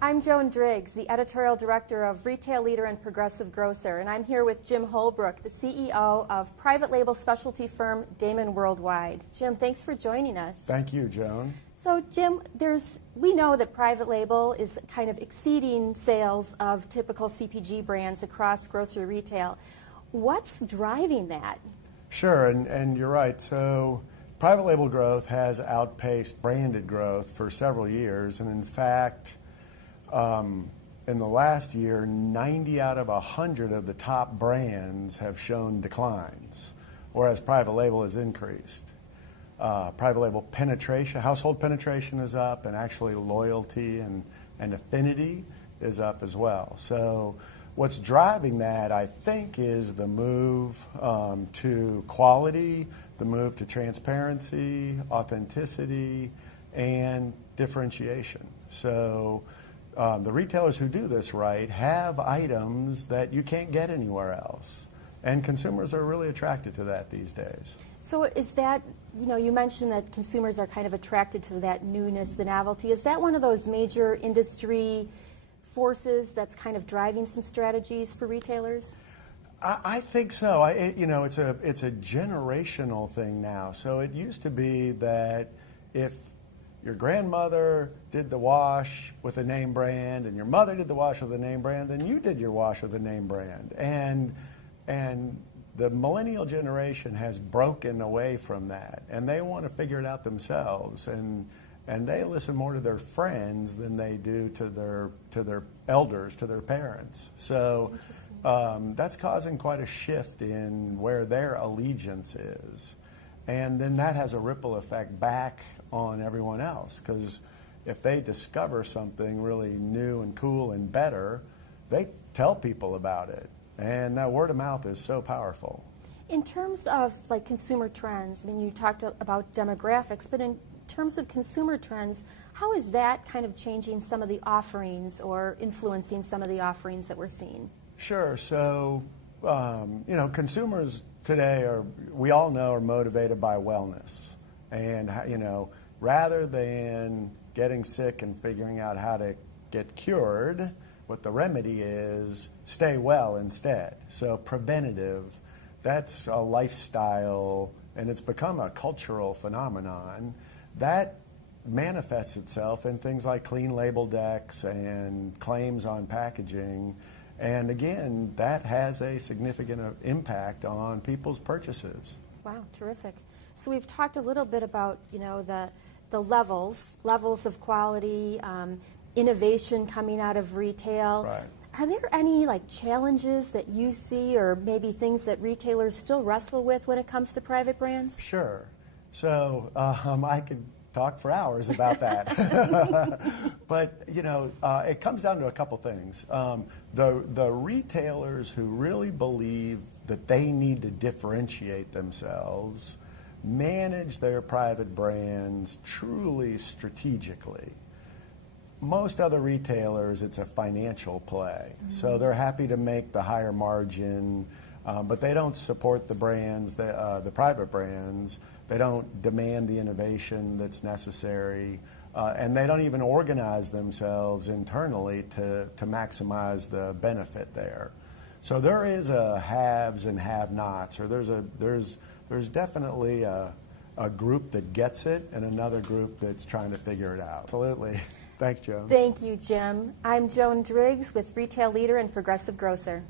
I'm Joan Driggs, the editorial director of Retail Leader and Progressive Grocer, and I'm here with Jim Holbrook, the CEO of private label specialty firm Damon Worldwide. Jim, thanks for joining us. Thank you, Joan. So, Jim, we know that private label is kind of exceeding sales of typical CPG brands across grocery retail. What's driving that? Sure, and you're right. So private label growth has outpaced branded growth for several years, and in fact, in the last year, 90 out of 100 of the top brands have shown declines, whereas private label has increased. Private label penetration, household penetration is up, and actually loyalty and affinity is up as well. So what's driving that, I think, is the move to quality, the move to transparency, authenticity, and differentiation. So the retailers who do this right have items that you can't get anywhere else. And consumers are really attracted to that these days. So is that, you mentioned that consumers are kind of attracted to that newness, the novelty. Is that one of those major industry forces that's kind of driving some strategies for retailers? I think so. It's a generational thing now. So it used to be that if your grandmother did the wash with a name brand and your mother did the wash with a name brand, then you did your wash with a name brand. And the millennial generation has broken away from that, and they want to figure it out themselves. And they listen more to their friends than they do to their elders, to their parents. So that's causing quite a shift in where their allegiance is. And then that has a ripple effect back on everyone else, because if they discover something really new and cool and better, they tell people about it. And that word of mouth is so powerful. In terms of like consumer trends, you talked about demographics, but in terms of consumer trends, how is that kind of changing some of the offerings or influencing some of the offerings that we're seeing? Sure. So, consumers today we all know, are motivated by wellness. And, rather than getting sick and figuring out how to get cured, what the remedy is, stay well instead. So preventative, that's a lifestyle, and it's become a cultural phenomenon that manifests itself in things like clean label decks and claims on packaging. And again, that has a significant impact on people's purchases. Wow, terrific. So we've talked a little bit about, the levels of quality, innovation coming out of retail. Right. Are there any challenges that you see, or maybe things that retailers still wrestle with when it comes to private brands? Sure. So I could talk for hours about that. But it comes down to a couple things. The retailers who really believe that they need to differentiate themselves manage their private brands truly strategically. Most other retailers, it's a financial play. Mm-hmm. So they're happy to make the higher margin, but they don't support the brands, the private brands. They don't demand the innovation that's necessary, and they don't even organize themselves internally to maximize the benefit there. So there is a haves and have-nots, or there's definitely a group that gets it and another group that's trying to figure it out. Absolutely. Thanks, Joan. Thank you, Jim. I'm Joan Driggs with Retail Leader and Progressive Grocer.